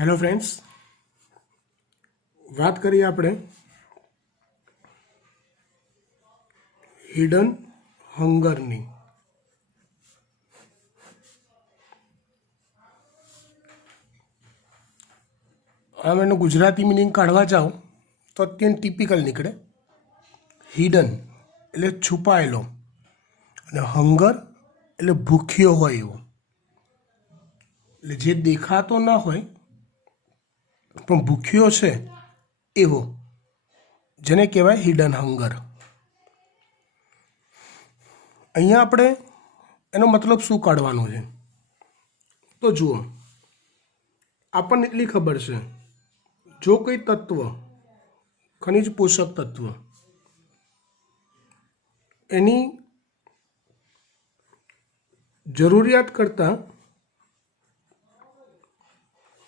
Hello friends, વાત કરીએ આપણે હિડન હંગરની. આમ એનું ગુજરાતી મિનિંગ કાઢવા જાઓ તો અત્યંત ટિપિકલ નીકળે. હિડન એટલે છુપાયેલો અને હંગર એટલે ભૂખ્યો હોય એવો, એટલે જે દેખાતો ના હોય પણ ભૂખ્યો છે એવો, જેને કહેવાય હિડન હંગર. અહીંયા આપણે એનો મતલબ શું કાઢવાનો છે તો જુઓ, આપણને એટલી ખબર છે, જો કોઈ તત્વ, ખનિજ પોષક તત્વ એની જરૂરિયાત કરતાં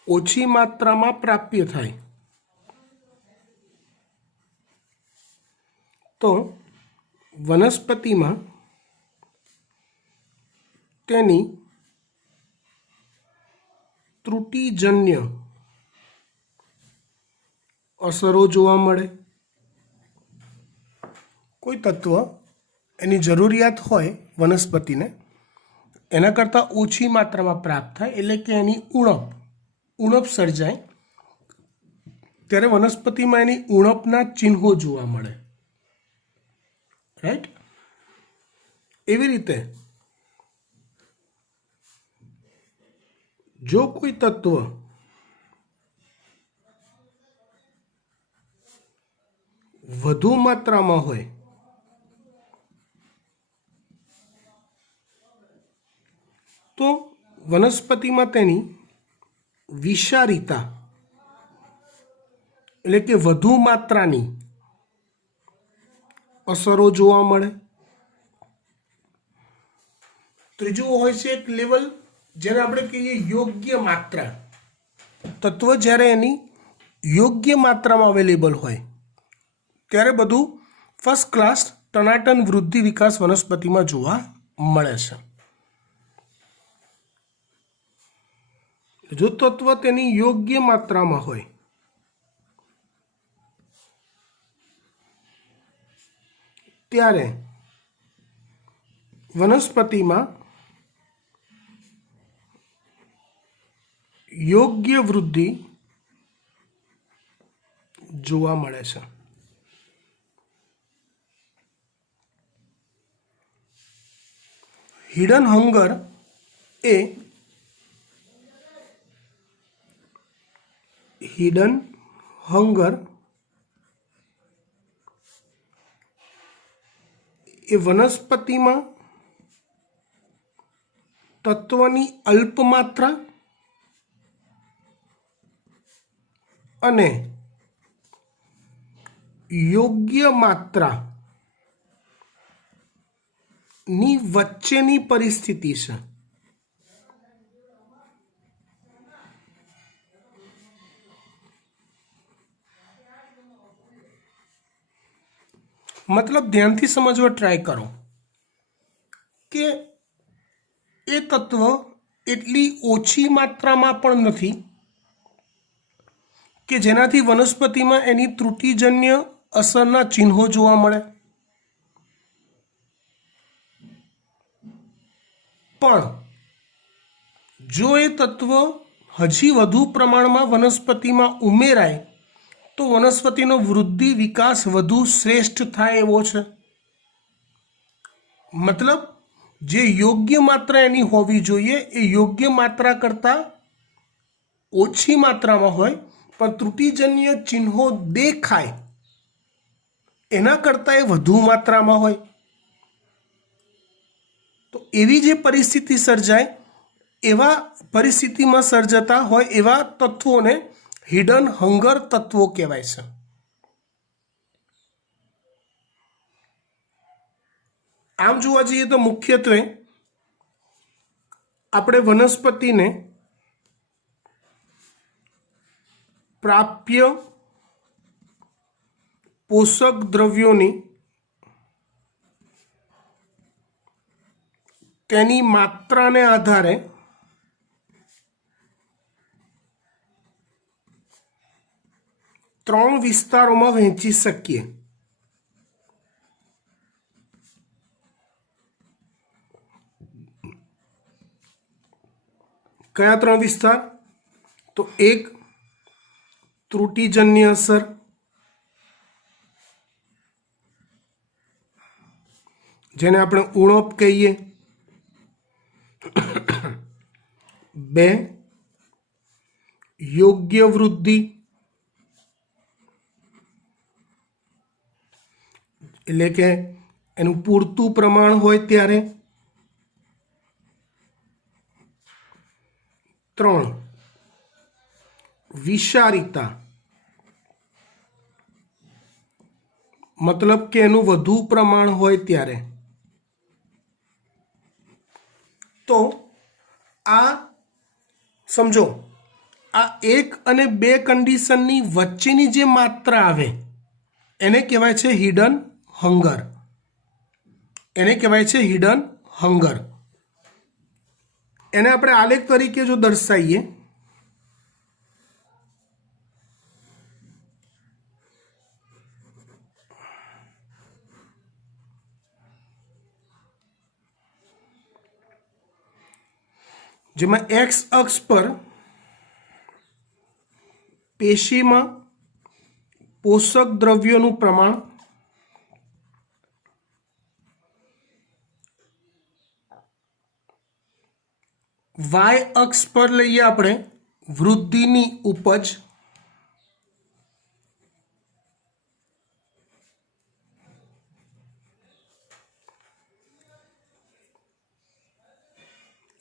ઓછી માત્રામાં પ્રાપ્ય થાય તો વનસ્પતિમાં તેની ત્રુટિજન્ય અસરો જોવા મળે. કોઈ તત્વ એની જરૂરિયાત હોય વનસ્પતિને એના કરતાં ઓછી માત્રામાં પ્રાપ્ત થાય, એટલે કે એની ઉણપ સર્જાય, ત્યારે વનસ્પતિમાં એની ઉણપના ચિહ્નો જોવા મળે. રાઈટ? એવી રીતે જો કોઈ તત્વ વધુ માત્રામાં હોય તો વનસ્પતિમાં તેની વિષારીતા એટલે કે વધુ માત્રાની અસરો જોવા મળે. ત્રીજું હોય છે એક લેવલ, જેને આપણે કહીએ યોગ્ય માત્રા. તત્વ જ્યારે એની યોગ્ય માત્રામાં અવેલેબલ હોય ત્યારે બધું ફર્સ્ટ ક્લાસ ટનાટન વૃદ્ધિ વિકાસ વનસ્પતિમાં જોવા મળે છે. જો તત્વ તેની યોગ્ય માત્રામાં હોય ત્યારે વનસ્પતિમાં યોગ્ય વૃદ્ધિ જોવા મળે છે. હિડન હંગર એ વનસ્પતિમાં તત્વની અલ્પ માત્રા અને યોગ્ય માત્રા ની વચ્ચેની પરિસ્થિતિ છે. મતલબ ધ્યાનથી સમજવા ટ્રાય કરો કે એ તત્વ એટલી ઓછી માત્રામાં પણ નથી કે જેનાથી વનસ્પતિમાં એની ત્રુટિજન્ય અસરના ચિહ્નો જોવા મળે, પણ જો એ તત્વ હજી વધુ પ્રમાણમાં વનસ્પતિમાં ઉમેરાય તો વનસ્પતિનો વૃદ્ધિ વિકાસ વધુ શ્રેષ્ઠ થાય એવો છે. મતલબ જે યોગ્ય માત્રા એની હોવી જોઈએ એ યોગ્ય માત્રા કરતાં ઓછી માત્રામાં હોય, પણ ત્રુટિજન્ય ચિહ્નો દેખાય એના કરતાં એ વધુ માત્રામાં હોય. તો એવી જે પરિસ્થિતિ સર્જાય, એવા પરિસ્થિતિમાં સર્જાતા હોય એવા તત્વોને હિડન હંગર તત્વો કહેવાય છે. આમ જોવા જઈએ તો મુખ્યત્વે આપણે વનસ્પતિને પ્રાપ્ય પોષક દ્રવ્યોની તેની માત્રાને આધારે ત્રણ વિસ્તારોમાં વહેંચી શકીએ. કયા ત્રણ વિસ્તાર? તો એક ત્રુટિજન્ય અસર, જેને આપણે ઉણપ કહીએ. બે યોગ્ય વૃદ્ધિ, એટલે કે એનું પૂરતું પ્રમાણ હોય ત્યારે. ત્રણ વિષારિતા, મતલબ કે એનું વધુ પ્રમાણ હોય ત્યારે. તો આ સમજો, આ એક અને બે કન્ડિશનની વચ્ચેની જે માત્રા આવે એને કહેવાય છે હિડન હંગર. એને કહેવાય છે હિડન હંગર. એને આપણે આલેખ તરીકે જો દર્શાવીએ, જેમાં એક્સ અક્ષ પર પેશીમાં પોષક દ્રવ્યોનું પ્રમાણ, વાય અક્ષ પર લઈએ આપણે વૃદ્ધિની ઉપજ,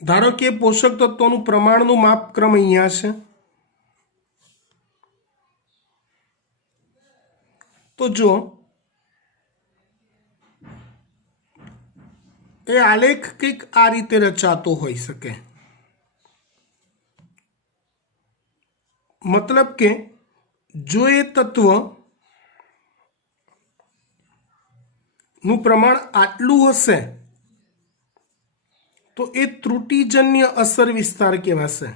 ધારો કે પોષક તત્વોનું પ્રમાણનું માપક્રમ અહીંયા છે. તો જો એ આલેખ કંઈક આ રીતે રચાતો હોઈ શકે. મતલબ કે જો એ તત્વ નું પ્રમાણ આટલું હશે તો એ ત્રુટિજન્ય અસર વિસ્તાર કહેવાશે.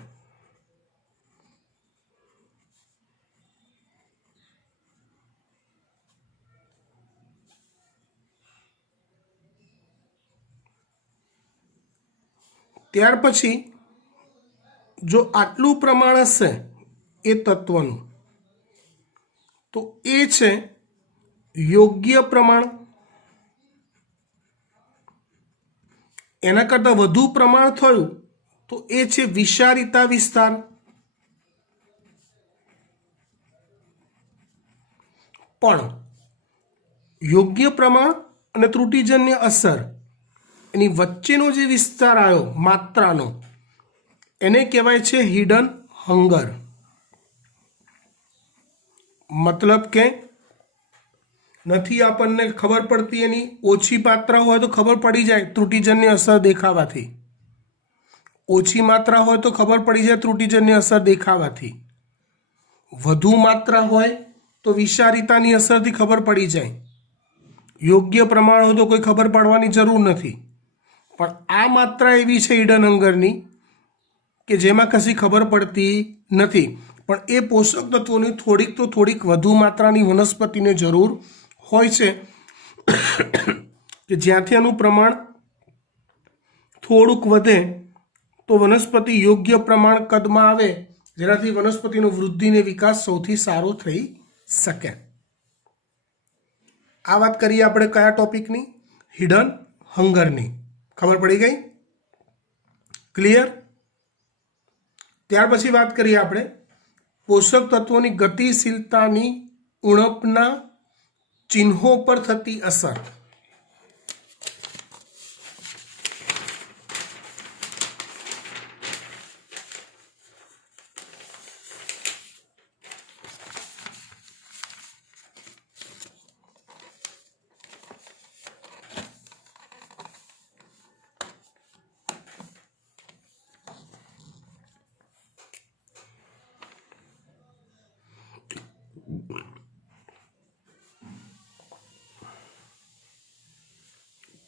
ત્યાર પછી જો આટલું પ્રમાણ હશે એ તત્વનું તો એ છે યોગ્ય પ્રમાણ. એના કરતાં વધુ પ્રમાણ થયું તો એ છે વિષારિતા વિસ્તાર. પણ યોગ્ય પ્રમાણ અને ત્રુટિજન્ય અસર એની વચ્ચેનો જે વિસ્તાર આવ્યો માત્રાનો એને કહેવાય છે હિડન હંગર. મતલબ કે નથી આપણને ખબર પડતી, એની ઓછી માત્રા હોય તો ખબર પડી જાય ત્રુટિજન્ય અસર દેખાવાથી. ઓછી માત્રા હોય તો ખબર પડી જાય ત્રુટિજન્ય અસર દેખાવાથી. વધુ માત્રા હોય તો વિષારિતાની અસરથી ખબર પડી જાય. યોગ્ય પ્રમાણ હોય તો કોઈ ખબર પડવાની જરૂર નથી. પણ આ માત્રા એવી છે હિડન હંગરની કે જેમાં કશી ખબર પડતી નથી. પણ એ પોષક તત્વોની થોડીક તો થોડીક વધુ માત્રાની વનસ્પતિને જરૂર હોય છે કે જ્યાંથી એનું પ્રમાણ થોડુંક વધે તો વનસ્પતિ યોગ્ય પ્રમાણ કદમાં આવે, જેનાથી વનસ્પતિનો વૃદ્ધિ અને વિકાસ સૌથી સારો થઈ શકે. આ વાત કરીએ આપણે કયા ટોપિકની? હિડન હંગરની. ખબર પડી ગઈ? ક્લિયર? ત્યાર પછી વાત કરીએ આપણે પોષક તત્વોની ગતિશીલતાની ઉણપના ચિહ્નો પર થતી અસર.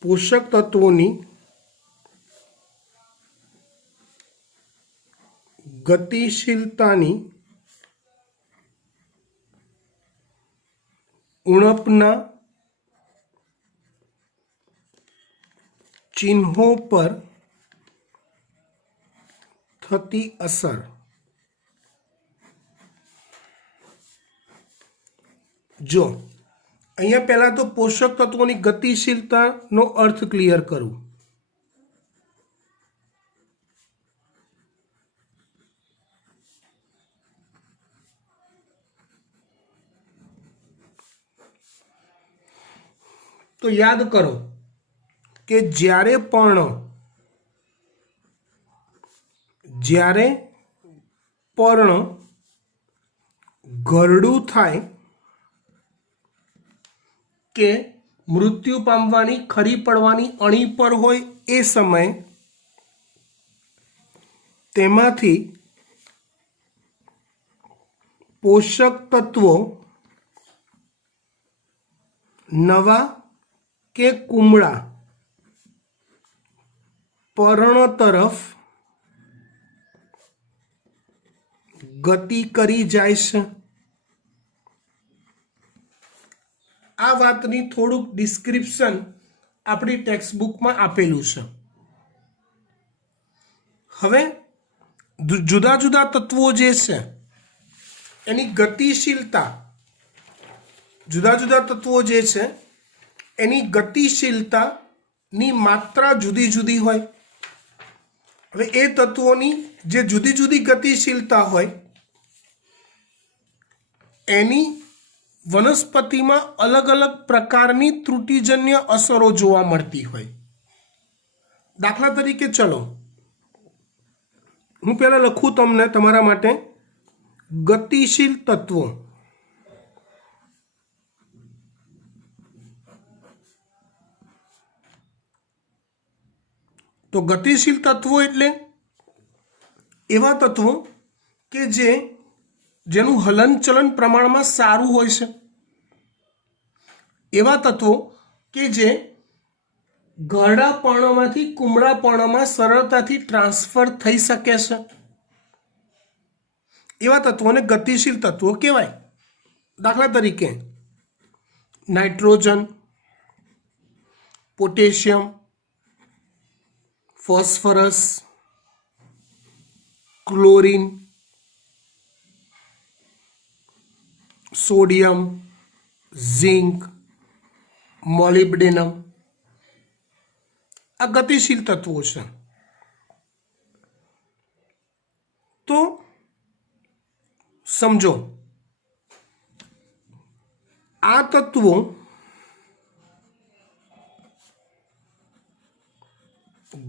પોષક તત્વોની ગતિશીલતાની ઉણપના ચિહ્નો પર થતી અસર. જો અહીંયા પહેલા તો પોષક તત્વોની ગતિશીલતાનો અર્થ ક્લિયર કરું. તો યાદ કરો કે જ્યારે પણ ઘરડું થાય કે મૃત્યુ પામવાની ખરી પડવાની અણી પર હોય એ સમયે તેમાંથી પોષક તત્વો નવા કે કુમળા પર્ણ તરફ ગતિ કરી જાય છે. આ વાતની થોડુંક ડિસ્ક્રિપ્શન આપણી ટેક્સ્ટબુકમાં આપેલું છે. હવે જુદા જુદા તત્વો જે છે એની ગતિશીલતા, જુદા જુદા તત્વો જે છે એની ગતિશીલતાની માત્રા જુદી જુદી હોય. હવે એ તત્વોની જે જુદી જુદી ગતિશીલતા હોય એની વનસ્પતિમાં અલગ અલગ પ્રકારની ત્રુટિજન્ય અસરો જોવા મળતી હોય. દાખલા તરીકે ચલો હું પહેલા લખું તમને તમારા માટે ગતિશીલ તત્વો. તો ગતિશીલ તત્વો એટલે એવા તત્વો કે જેનું હલનચલન પ્રમાણમાં સારું હોય છે, એવા તત્વો કે જે ઘરડા પર્ણમાંથી કુમળા પર્ણમાં સરળતાથી ટ્રાન્સફર થઈ શકે છે, એવા તત્વોને ગતિશીલ તત્વો કહેવાય. દાખલા તરીકે nitrogen, potassium, phosphorus, chlorine, sodium, zinc, molybdenum આ ગતિશીલ તત્વો છે. તો સમજો આ તત્વો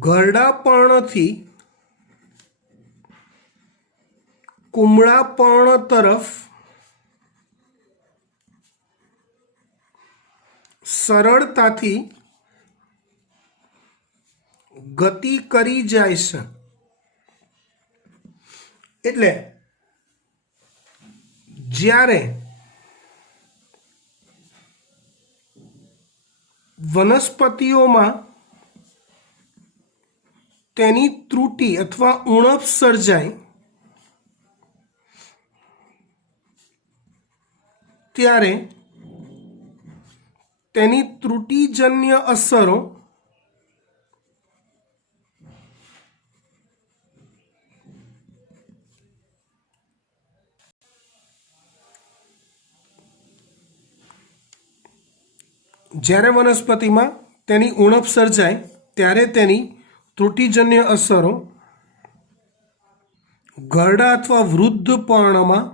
ઘરડા પર્ણથી કુમળા પર્ણ તરફ સરળતાથી ગતિ કરી જાય છે. એટલે જ્યારે વનસ્પતિઓમાં તેની ત્રુટિ અથવા ઉણપ સર્જાય ત્યારે તેની ત્રુટિજન્ય અસરો જ્યારે વનસ્પતિમાં તેની ઉણપ સર્જાય ત્યારે તેની ત્રુટિજન્ય અસરો ઘરડા અથવા વૃદ્ધ પર્ણમાં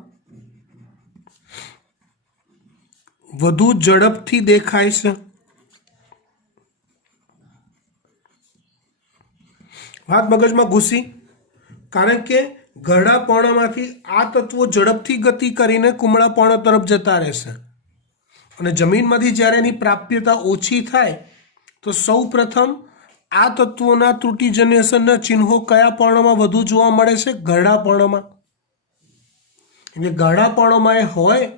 વધુ ઝડપથી દેખાય છે. વાત મગજમાં ઘૂસી, કારણ કે ઘરડા પર્ણમાંથી આ તત્વો ઝડપથી ગતિ કરીને કુમળા પર્ણ તરફ જતા રહેશે અને જમીનમાંથી જ્યારે એની પ્રાપ્યતા ઓછી થાય તો સૌ પ્રથમ આ તત્વોના ત્રુટિજન્ય અસરના ચિહ્નો કયા પર્ણમાં વધુ જોવા મળે છે? ઘરડા પર્ણમાં. એટલે ઘરડા પર્ણમાં એ હોય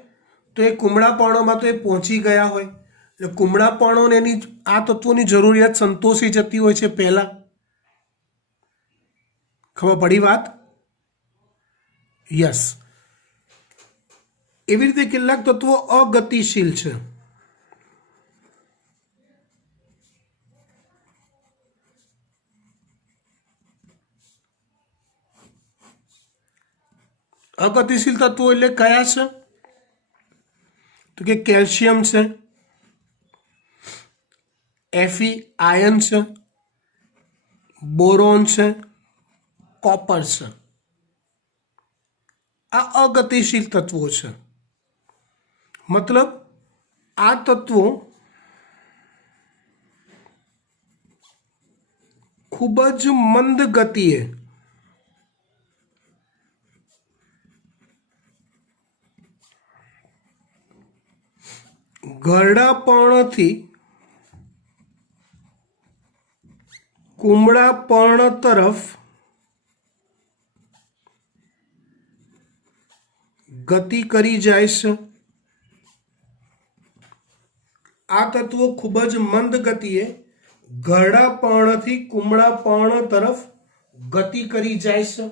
તો એ કુમળા પર્ણમાં તો એ પહોંચી ગયા હોય, એટલે કુમળા પર્ણોને એની આ તત્વોની જરૂરિયાત સંતોષી જતી હોય છે પહેલા. ખબર પડી વાત? યસ. એવી રીતે કેટલાક તત્વો અગતિશીલ છે. અગતિશીલ તત્વો એટલે કયા છે? તો કે કેલ્શિયમ છે, Fe આયન છે, બોરોન છે, કોપર છે. આ અગતિશીલ તત્વો છે. મતલબ આ તત્વો ખૂબ જ મંદ ગતિએ ઘરડા પર્ણથી કુમળા પર્ણ તરફ ગતિ કરી જાય છે. આ તત્વો ખૂબ જ મંદ ગતિએ ઘરડા પર્ણથી કુમળા પર્ણ તરફ ગતિ કરી જાય છે.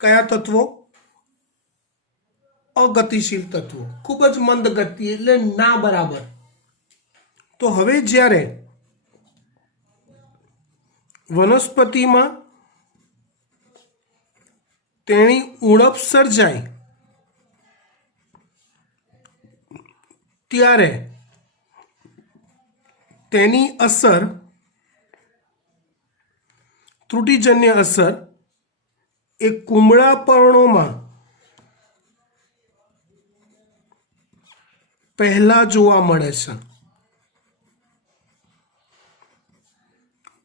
કયા તત્વો? અગતિશીલ તત્વો. ખૂબ જ મંદ ગતિ એટલે ના બરાબર. તો હવે જ્યારે વનસ્પતિમાં તેની ઉણપ સર્જાય ત્યારે તેની અસર, ત્રુટિજન્ય અસર એ કુમળા પર્ણોમાં પહેલા જોવા મળે છે.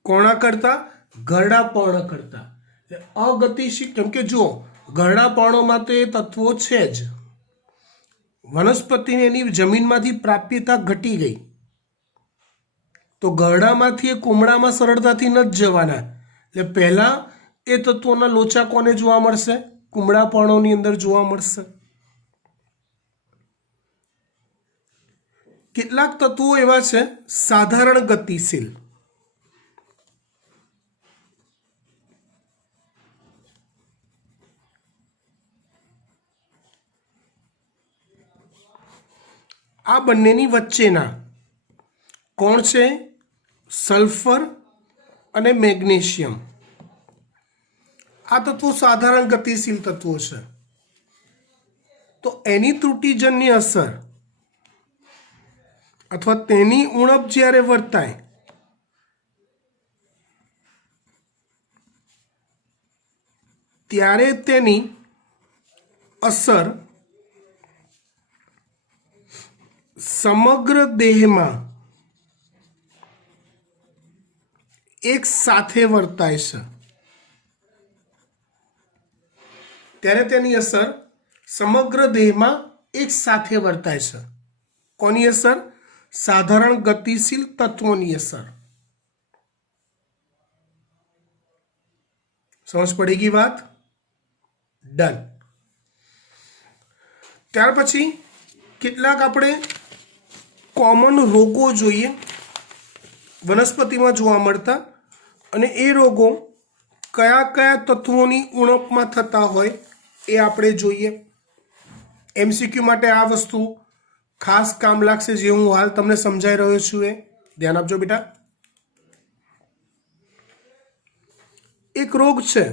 કોના કરતા? ઘરડા પર્ણ કરતા. અગતિશીલ, કેમ કે જુઓ ઘરડા પર્ણોમાં તો એ તત્વો છે જ. વનસ્પતિને એની જમીનમાંથી પ્રાપ્યતા ઘટી ગઈ તો ઘરડામાંથી એ કુમળામાં સરળતાથી નથી જવાના. એટલે પહેલા એ તત્વોના લોચા કોને જોવા મળશે? કુમળા પર્ણોની અંદર જોવા મળશે. કેટલાક તત્વો એવા છે સાધારણ ગતિશીલ. આ બંનેની વચ્ચેના કોણ છે? સલ્ફર અને મેગ્નેશિયમ. આ તત્વો સાધારણ ગતિશીલ તત્વો છે. તો એની ત્રુટિજન્ય અસર અથવા તેની ઉણપ જ્યારે વર્તાય ત્યારે તેની અસર સમગ્ર દેહમાં એક સાથે વર્તાય છે. ત્યારે તેની અસર સમગ્ર દેહમાં એક સાથે વર્તાય છે. કોની અસર? સાધારણ ગતિશીલ તત્વોની અસર. સમજ પડી ગઈ વાત? ડન. ત્યાર પછી કેટલાક આપણે કોમન રોગો જોઈએ વનસ્પતિમાં જોવા મળતા, અને એ રોગો કયા કયા તત્વોની ઉણપમાં થતા હોય એ આપણે જોઈએ. MCQ માટે આ વસ્તુ ખાસ કામ લાગશે, જે હું હાલ તમને સમજાઈ રહ્યો છું એ ધ્યાન આપજો બેટા. એક રોગ છે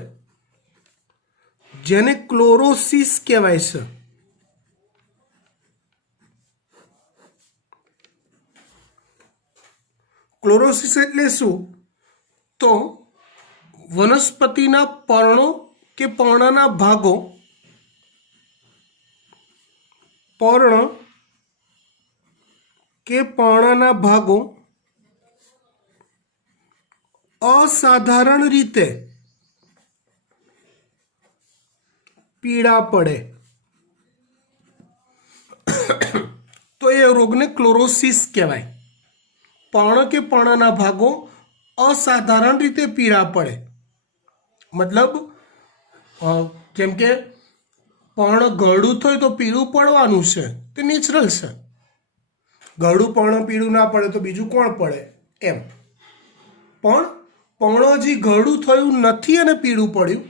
જેને ક્લોરોસિસ કહેવાય છે. ક્લોરોસિસ એટલે શું? તો વનસ્પતિના પર્ણો કે પર્ણના ભાગો અસાધારણ રીતે પીળા પડે તો એ રોગને ક્લોરોસિસ કહેવાય. પર્ણ કે પર્ણના ભાગો અસાધારણ રીતે પીળા પડે. મતલબ જેમ કે પર્ણ ગળું થાય તો પીળું પડવાનું છે, તે નેચરલ છે. ગળું પર્ણ પીળું ના પડે તો બીજું કોણ પડે એમ. પણ પર્ણ હજી ગળું થયું નથી અને પીળું પડ્યું,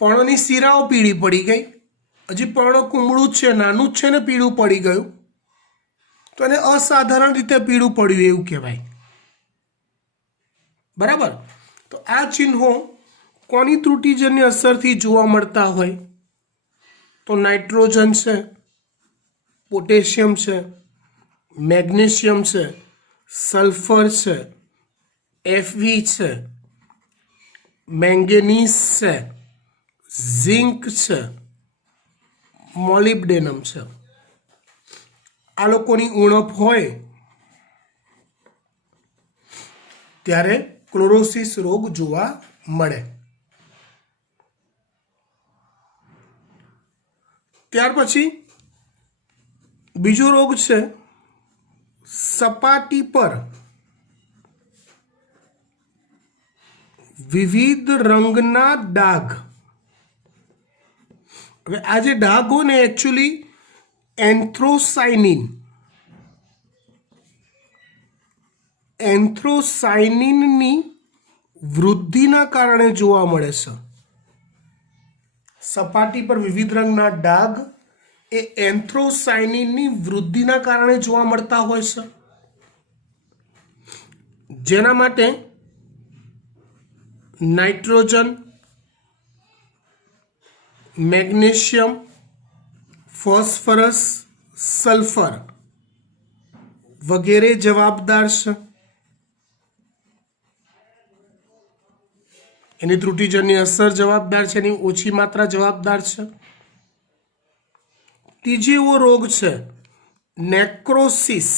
પર્ણની શિરાઓ પીળી પડી ગઈ, હજી પર્ણ કુમળું જ છે, નાનું જ છે ને પીળું પડી ગયું, તો એને અસાધારણ રીતે પીળું પડ્યું એવું કહેવાય. બરાબર? તો આ ચિહ્નો કોની ત્રુટિજન્ય અસરથી જોવા મળતા હોય? तो नाइट्रोजन है, पोटेशियम है, मैग्नीशियम है, सल्फर है, एफवी है, मैंगनीज है, जिंक है, मोलिब्डेनम है। आ लोकोनी उणप होय त्यारे क्लोरोसिस रोग जोवा मळे। त्यार पछी बीजो रोग छे सपाटी पर विविध रंगना डाग। હવે આ જે ડાઘ હોય ને એકચ્યુઅલી એન્થ્રોસાયનિનની વૃદ્ધિના કારણે જોવા મળે છે। સપાટી પર વિવિધ રંગના ડાઘ એ એન્થ્રોસાયનિનની વૃદ્ધિના કારણે જોવા મળતા હોય છે, જેના માટે નાઇટ્રોજન, मैग्नीशियम, फॉस्फरस, सल्फर वगैरह जवाबदार है। एनी त्रुटिजन्य असर जवाबदार है, एनी ओછી मात्रा जवाबदार है। तीजे वो रोग है नेक्रोसिस।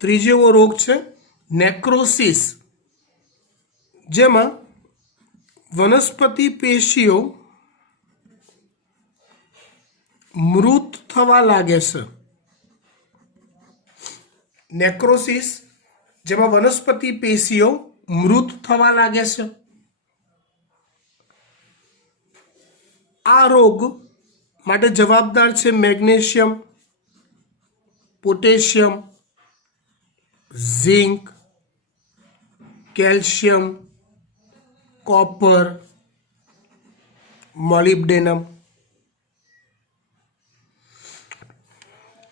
त्रीजे वो रोग है नेक्रोसिस, जेमा वनस्पति पेशीओ मृत थवा लागे छे। नेक्रोसिस जेमा वनस्पति पेशीओ मृत थवा लागे छे। आ रोग माटे जवाबदार छे magnesium, potassium, zinc, calcium, copper, molybdenum.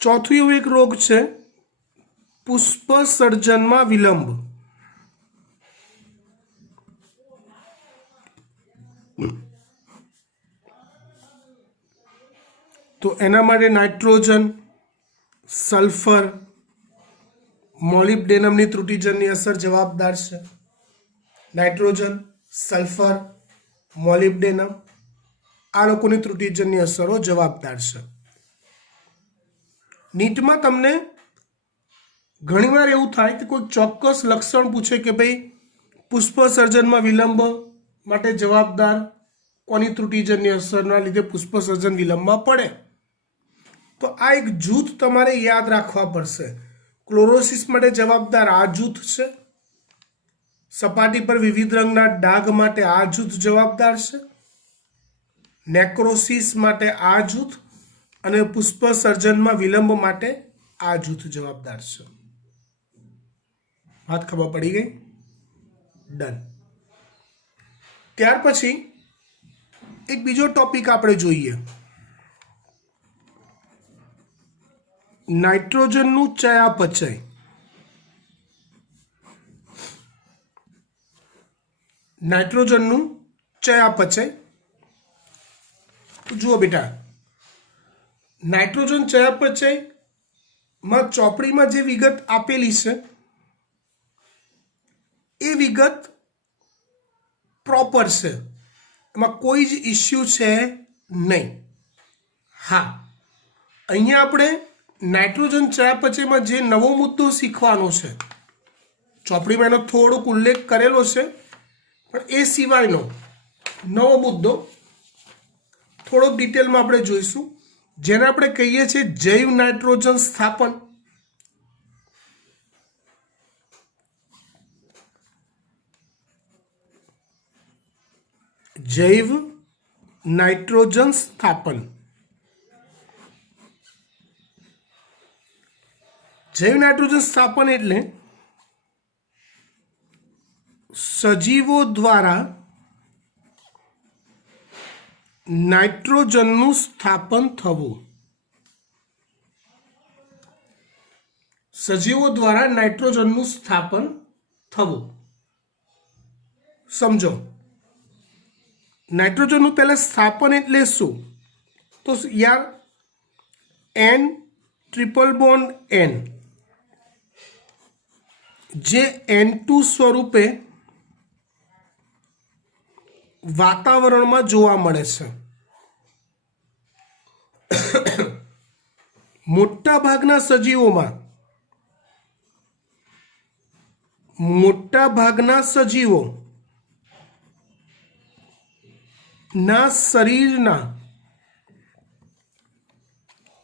चौथो एवो एक रोग है पुष्प सर्जन में विलंब। तो एना माटे नाइट्रोजन, सल्फर, मोलिब्डेनम की त्रुटिजन्य असर जवाबदार है। नाइट्रोजन, सल्फर, मोलिब्डेनम आ लोकोनी त्रुटिजन्य असरो जवाबदार है। नीट में तमने घणीवार एवुं थाय कि कोई चोक्कस लक्षण पूछे कि भाई पुष्प सर्जन में विलंब माटे जवाबदार कोनी त्रुटिजन्य असरना लीधे पुष्प सर्जन विलंब में पड़े। तो आ एक जूथ तमारे याद राखवा पड़शे। क्लोरोसिस माटे जवाबदार आ जूथ छे, सपाटी पर विविध रंगना डाघ माटे आ जूथ जवाबदार है, नेक्रोसिस माटे आ जूथ अने पुष्प सर्जन में विलंब माटे आ जूथ जवाबदार है। बात खबर पड़ी गई? डन। त्यार पछी एक बीजो टॉपिक आपणे जोईए, नाइट्रोजन नु चयापचय। नाइट्रोजन नु चयापचय। तो जुओ बेटा, नाइट्रोजन चयापचय में चौपड़ी में जे विगत आपेली है ए विगत प्रॉपर है, एमां कोई ज इश्यू है नहीं। हाँ, अहींया आपणे नाइट्रोजन चयापचय में जे नवो मुद्दो शीखवानो छे, चौपड़ी में एनो थोड़ोक उल्लेख करेलो छे, पण ए सिवायनो नवो मुद्दो थोड़ो डिटेल में आपणे जोईशुं, जेने आपणे कहीए छीए जैव नाइट्रोजन स्थापन। जैव नाइट्रोजन स्थापन। जैव नाइट्रोजन स्थापन एटले सजीवों द्वारा नाइट्रोजन स्थापन थवुं। सजीवों द्वारा नाइट्रोजन स्थापन थवुं। समझो, નાઇટ્રોજનનું પહેલાં સ્થાપન એટલે શું? તો યાર એન ટ્રિપલ બોન્ડ એન જે N2 સ્વરૂપે વાતાવરણમાં જોવા મળે છે. મોટા ભાગના સજીવો ના શરીરના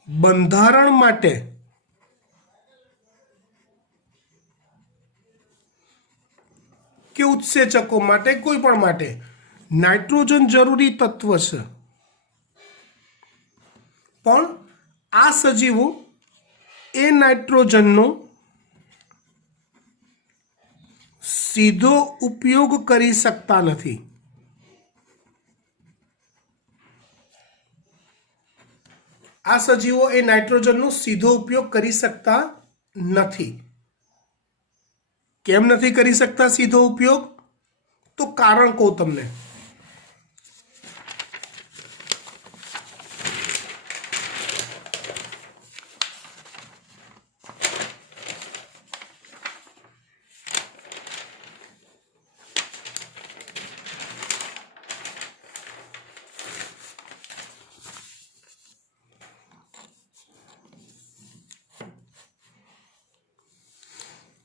બંધારણ માટે કે ઉત્સેચકો માટે કોઈ પણ માટે નાઇટ્રોજન જરૂરી તત્વ છે. પણ આ સજીવો એ નાઇટ્રોજનનો સીધો ઉપયોગ કરી શકતા નથી. આ સજીવો એ નાઇટ્રોજનનો સીધો ઉપયોગ કરી શકતા નથી. કેમ નથી કરી શકતા સીધો ઉપયોગ? તો કારણ કહું તમને.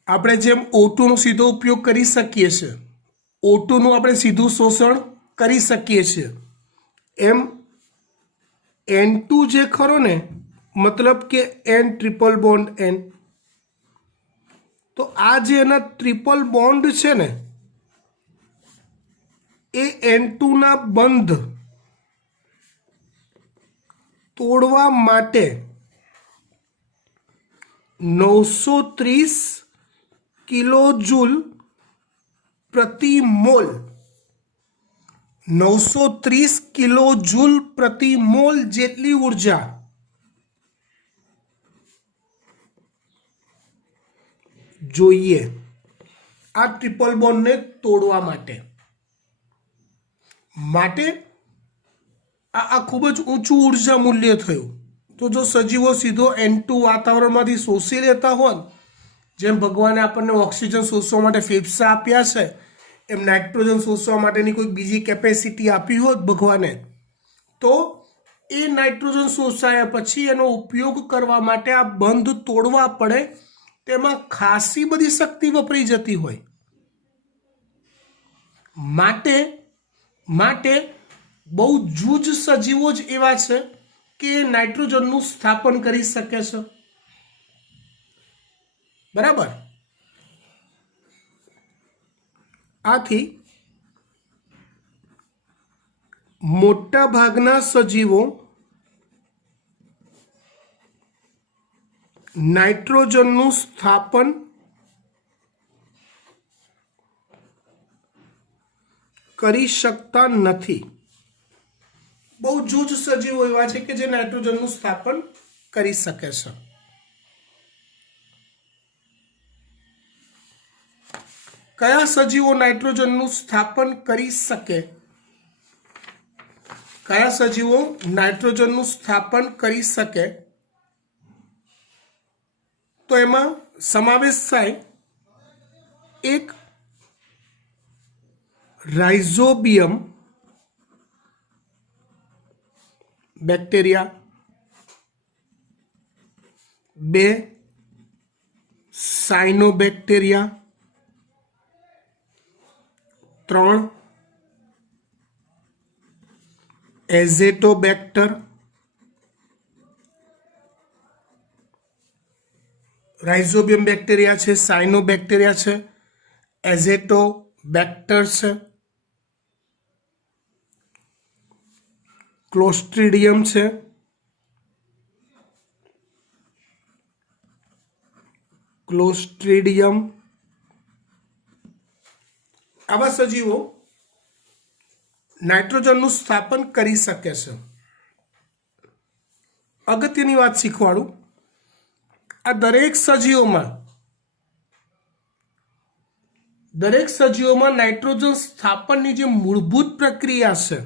આપણે જેમ O2 નો સીધો ઉપયોગ કરી શકીએ છીએ, O2 નું આપણે સીધું શોષણ કરી શકીએ છીએ, એમ N2 જે ખરો ને, મતલબ કે N ટ્રિપલ બોન્ડ N, તો આ જે એના ટ્રિપલ બોન્ડ છે ને એ N2 ના બંધ તોડવા માટે 930 કિલોજૂલ પ્રતિ મોલ 930 કિલોજૂલ પ્રતિ મોલ જેટલી ઉર્જા જોઈએ આ ટ્રિપલ બોન્ડને તોડવા માટે. આ ખૂબ જ ઊંચું ઉર્જા મૂલ્ય થયું. તો જો સજીવો સીધો N2 વાતાવરણમાંથી શોષી લેતા હોત, જેમ ભગવાને આપણને ઓક્સિજન શોષવા માટે ફેફસા આપ્યા છે, એમ નાઇટ્રોજન શોષવા માટેની કોઈ બીજી કેપેસિટી આપી હોત ભગવાને, તો એ નાઇટ્રોજન શોષાયા પછી એનો ઉપયોગ કરવા માટે આ બંધ તોડવા પડે, તેમાં ખાસી બધી શક્તિ વપરાઈ જતી હોય. માટે બહુ જૂજ સજીવો જ એવા છે કે નાઇટ્રોજનનું સ્થાપન કરી શકે છે. બરાબર. આથી મોટા ભાગના સજીવો નાઇટ્રોજનનું સ્થાપન કરી શકતા નથી. બહુ જૂજ સજીવો એવા છે કે જે નાઇટ્રોજનનું સ્થાપન કરી શકે છે. કયા સજીવો નાઇટ્રોજનનું સ્થાપન કરી શકે? કયા સજીવો નાઇટ્રોજનનું સ્થાપન કરી શકે? તો એમાં સમાવેશ થાય એક rhizobium bacteria, 2 cyanobacteria, 3 azotobacter. Rhizobium bacteria છે, સાયનોબેક્ટેરિયા છે, એઝેટોબેક્ટર છે, ક્લોસ્ટ્રીડિયમ છે, આવા સજીવો નાઇટ્રોજનનું સ્થાપન કરી શકે છે. અગત્યની વાત શીખવાડું, આ દરેક સજીવોમાં દરેક સજીવોમાં નાઇટ્રોજન સ્થાપનની જે મૂળભૂત પ્રક્રિયા છે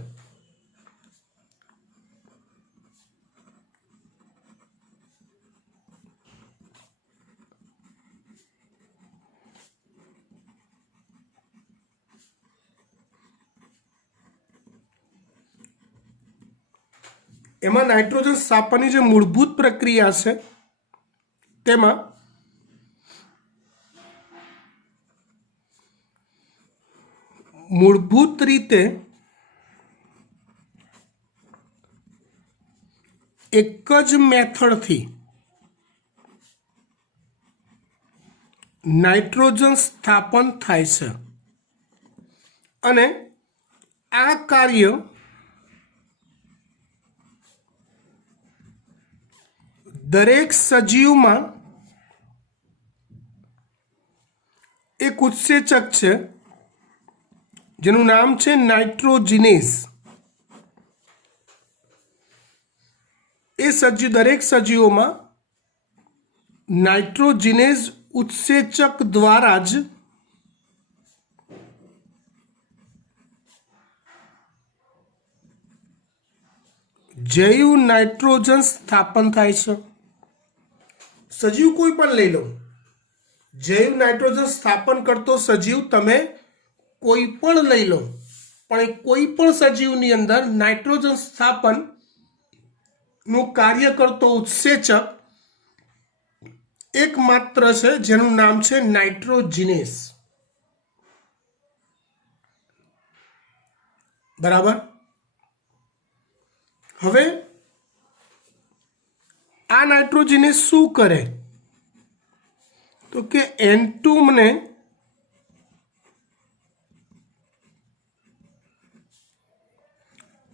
એમાં નાઇટ્રોજન સ્થાપનની જે મૂળભૂત પ્રક્રિયા છે તેમાં મૂળભૂત રીતે એક જ મેથડથી નાઇટ્રોજન સ્થાપન થાય છે અને આ કાર્ય દરેક સજીવમાં એક ઉત્સેચક છે જેનું નામ છે નાઇટ્રોજિનેઝ. દરેક સજીવોમાં નાઇટ્રોજિનેઝ ઉત્સેચક દ્વારા જ જૈવ નાઇટ્રોજન સ્થાપન થાય છે. સજીવ કોઈ પણ લઈ લો, જૈવ નાઇટ્રોજન સ્થાપન કરતો સજીવ તમે કોઈ પણ લઈ લો, પણ કોઈ પણ સજીવની અંદર નાઇટ્રોજન સ્થાપન નું કાર્ય કરતો ઉત્સેચક એકમાત્ર છે જેનું નામ છે નાઇટ્રોજિનેઝ. બરાબર. હવે આ નાઇટ્રોજિનેઝ શું કરે તો કે N2 ને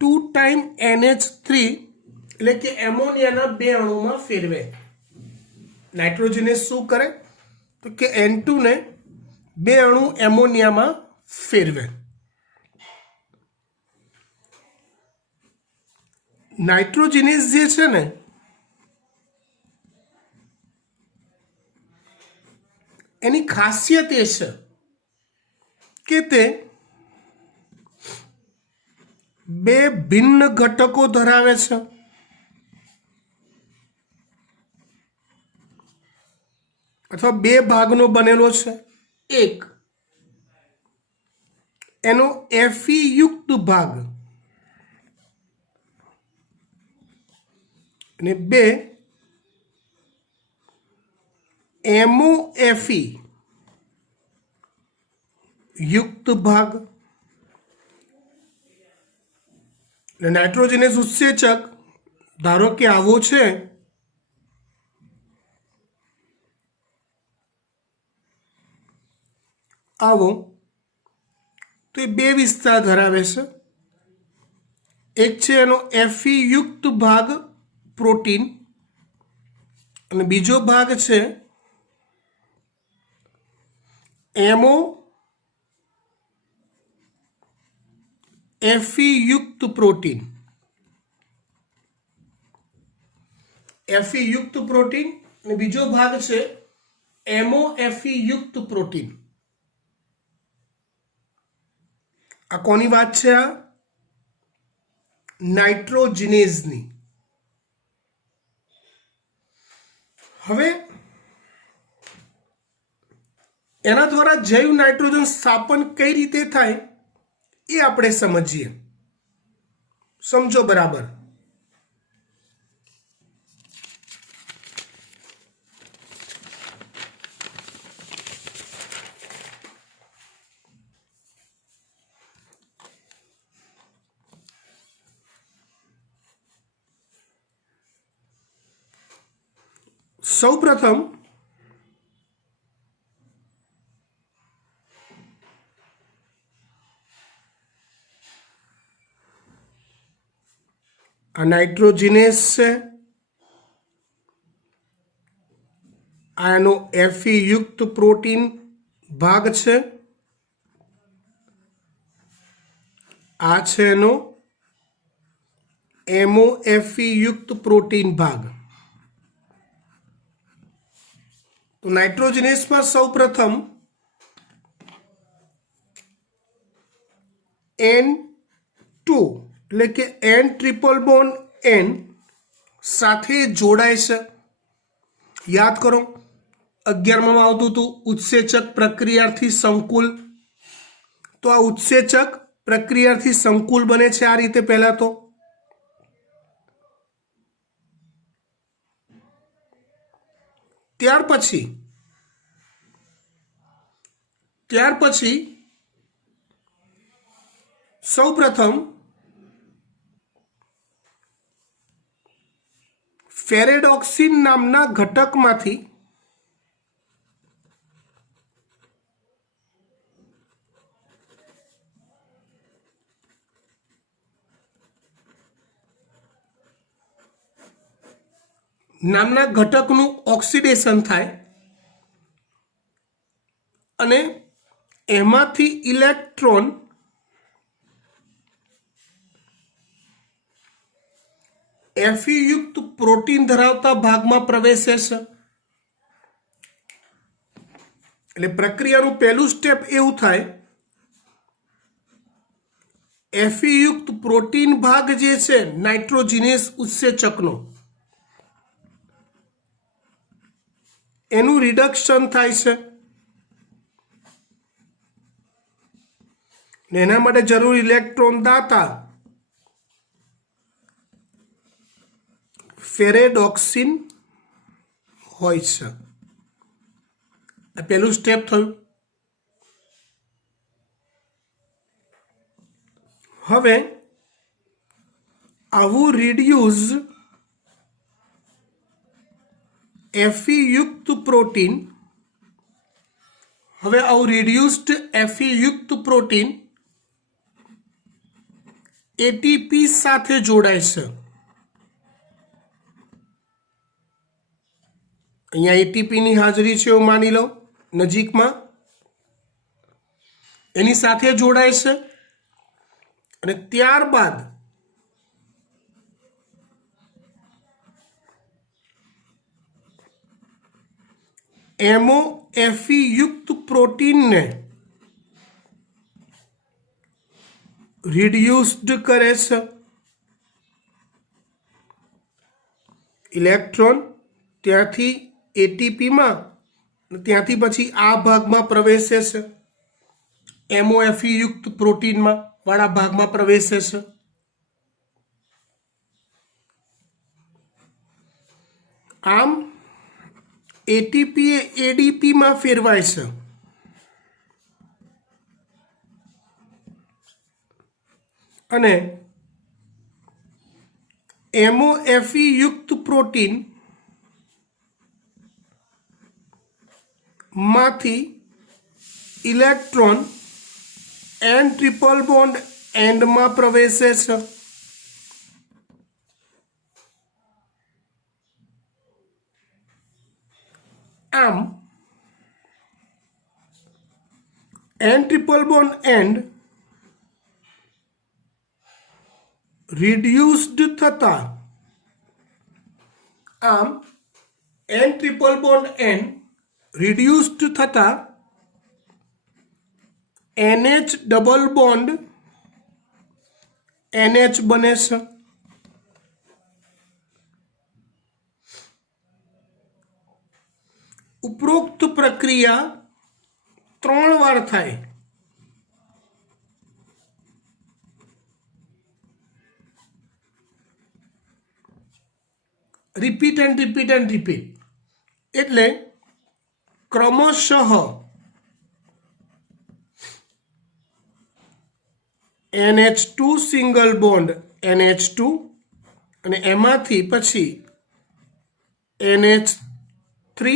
ટુ ટાઈમ NH3 એટલે કે એમોનિયાના બે અણુમાં ફેરવે. નાઇટ્રોજિનેઝ શું કરે તો કે N2 ને બે અણુ એમોનિયામાં ફેરવે. નાઇટ્રોજિનેઝ જે છે ને એની ખાસિયત એ છે કે તે બે ભિન્ન ઘટકો ધરાવે છે. અથવા બે ભાગનો બનેલો છે. એક એનો Fe યુક્ત ભાગ અને બે MOFE યુક્ત ભાગ. એટલે નાઇટ્રોજિનેઝ ઉત્સેચક ધારો કે આવો છે, આવો તો એ બે વિસ્તાર ધરાવે છે. એક છે એનો Fe યુક્ત ભાગ પ્રોટીન અને બીજો ભાગ છે MOFE યુક્ત પ્રોટીન. Fe યુક્ત પ્રોટીન અને બીજો ભાગ છે MOFE યુક્ત પ્રોટીન. આ કોની વાત છે? આ નાઇટ્રોજિનેઝની. હવે એના દ્વારા જૈવ નાઇટ્રોજન સ્થાપન કઈ રીતે થાય એ આપણે સમજીએ. સમજો બરાબર. સૌપ્રથમ આ નાઇટ્રોજિનેઝ છે, આ એનો Fe યુક્ત પ્રોટીન ભાગ છે, આ છે એનો MOFE યુક્ત પ્રોટીન ભાગ. તો નાઇટ્રોજિનેઝમાં સૌપ્રથમ N2 એટલે કે N ટ્રિપલ બોન્ડ N સાથે જોડાય છે. યાદ કરો 11માં આવતું હતું ઉત્સેચક પ્રક્રિયાથી સંકુલ. તો આ ઉત્સેચક પ્રક્રિયાથી સંકુલ બને છે આ રીતે. પહેલા તો ત્યાર પછી સૌપ્રથમ ફેરેડોક્સિન નામના ઘટકમાંથી ઓક્સિડેશન થાય અને એમાંથી ઇલેક્ટ્રોન Fe યુક્ત પ્રોટીન ધરાવતા ભાગમાં પ્રવેશે છે. એટલે પ્રક્રિયાનું પહેલું સ્ટેપ એવું થાય, Fe યુક્ત પ્રોટીન ભાગ જે છે નાઇટ્રોજિનેસ ઉત્સેચકનો એનું રિડક્શન થાય છે. ને એના માટે જરૂરી ઇલેક્ટ્રોન દાતા ફેરેડોક્સિન હોય છે. આ પહેલું સ્ટેપ થયું. હવે આવું રિડ્યુસ Fe યુક્ત પ્રોટીન એટીપી સાથે જોડાય છે. અહીંયા એટીપીની હાજરી છે એવું માની લો નજીકમાં, એની સાથે જોડાય છે અને ત્યારબાદ MOFE યુક્ત પ્રોટીનને રિડ્યુસ્ડ કરે છે. ઇલેક્ટ્રોન ત્યાંથી એટીપીમાં, ત્યાંથી પછી આ ભાગમાં પ્રવેશે છે, MOFE યુક્ત પ્રોટીનમાં વાળા ભાગમાં પ્રવેશે છે. આમ એટીપી એ એડીપીમાં ફેરવાય છે. અને MOFE યુક્ત પ્રોટીન માંથી ઇલેક્ટ્રોન N ટ્રિપલ બોન્ડ એન્ડમાં પ્રવેશે છે. આમ N triple bond and reduced થતા NH ડબલ બોન્ડ NH બને છે. ઉપરોક્ત પ્રક્રિયા 3 વાર થાય. Repeat and repeat. એટલે ક્રમશઃ NH2 સિંગલ બોન્ડ NH2 અને એમાંથી પછી NH3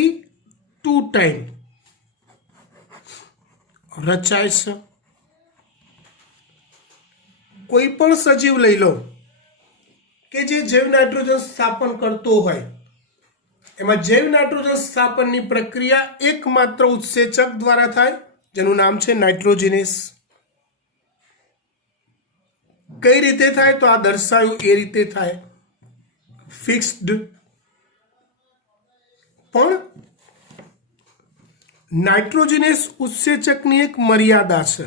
2 ટાઈમ રચાય છે. કોઈ પણ સજીવ લઈ લો કે જે જૈવ નાઇટ્રોજન સ્થાપન કરતો હોય, એમાં જૈવ નાઇટ્રોજન સ્થાપનની પ્રક્રિયા એકમાત્ર ઉત્સેચક દ્વારા થાય જેનું નામ છે નાઇટ્રોજિનેસ. કઈ રીતે થાય તો આ દર્શાવ્યું એ રીતે થાય, ફિક્સ્ડ. પણ નાઇટ્રોજિનેસ ઉત્સેચકની એક મર્યાદા છે.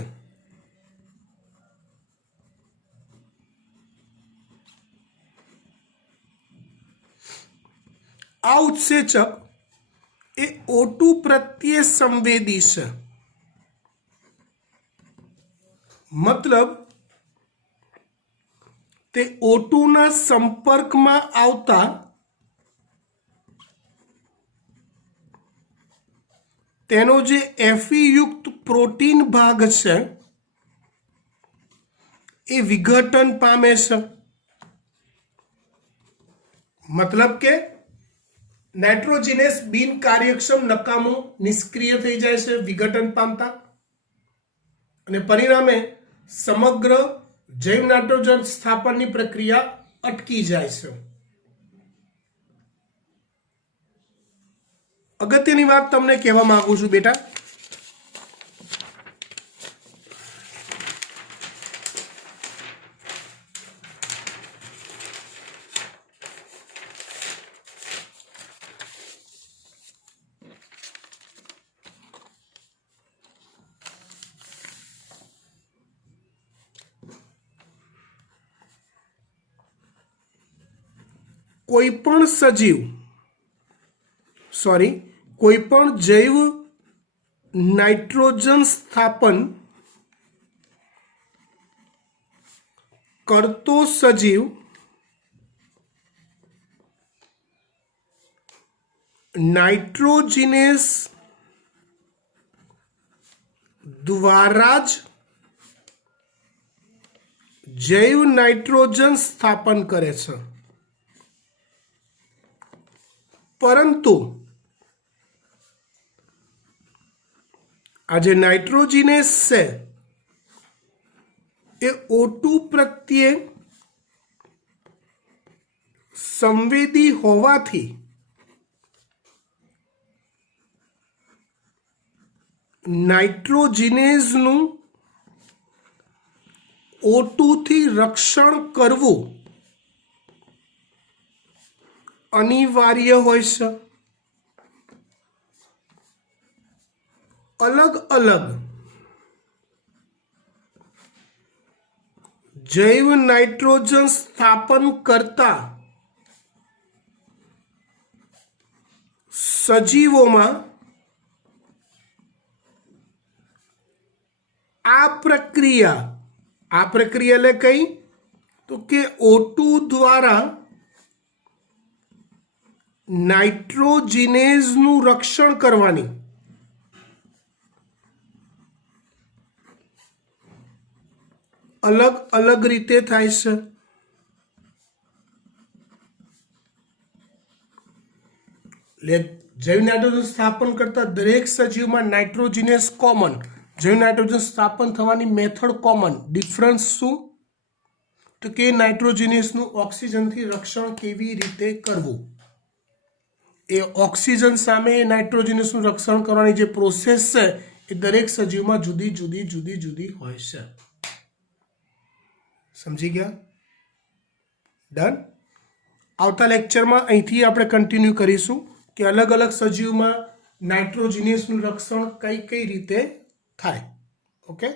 આ ઉત્સેચક એ O2 પ્રત્યે સંવેદી છે, મતલબ તે O2 ના સંપર્કમાં આવતા તેનો જે Fe યુક્ત પ્રોટીન ભાગ છે એ વિઘટન પામે છે, મતલબ કે નાઇટ્રોજિનેસ બિન કાર્યક્ષમ નકામું નિષ્ક્રિય થઈ જાય છે વિઘટન પામતા, અને પરિણામે સમગ્ર જૈવ નાઇટ્રોજન સ્થાપનની પ્રક્રિયા અટકી જાય છે. અગત્યની વાત તમને કહેવા માંગુ છું બેટા, કોઈ પણ જૈવ નાઇટ્રોજન સ્થાપન કરતો સજીવ નાઇટ્રોજિનેસ દ્વારા જ જૈવ નાઇટ્રોજન સ્થાપન કરે છે, પરંતુ આ જે નાઇટ્રોજિનેસ છે એ O2 પ્રત્યે સંવેદી હોવાથી નાઇટ્રોજિનેસનું O2 થી રક્ષણ કરવું અનિવાર્ય હોય છે. અલગ અલગ જૈવ નાઇટ્રોજન સ્થાપન કરતા સજીવોમાં આ પ્રક્રિયા એટલે કઈ તો કે O2 દ્વારા નાઇટ્રોજિનેસનું રક્ષણ કરવાની અલગ અલગ રીતે થાય છે. જૈવ નાઇટ્રોજન સ્થાપન કરતા દરેક સજીવમાં નાઇટ્રોજિનેસ કોમન, જૈવ નાઇટ્રોજન સ્થાપન થવાની મેથડ કોમન, ડિફરન્સ શું તો કે નાઇટ્રોજિનેસનું ઓક્સિજનથી રક્ષણ કેવી રીતે કરવું, એ ઓક્સિજન સામે નાઇટ્રોજિનેસનું રક્ષણ કરવાની જે પ્રોસેસ છે એ દરેક સજીવમાં જુદી જુદી હોય છે. સમજી ગયા? ડન. આવતા લેક્ચરમાં અહીંથી આપણે કન્ટિન્યુ કરીશું કે અલગ અલગ સજીવમાં નાઇટ્રોજિનેસનું રક્ષણ કઈ રીતે થાય. ઓકે.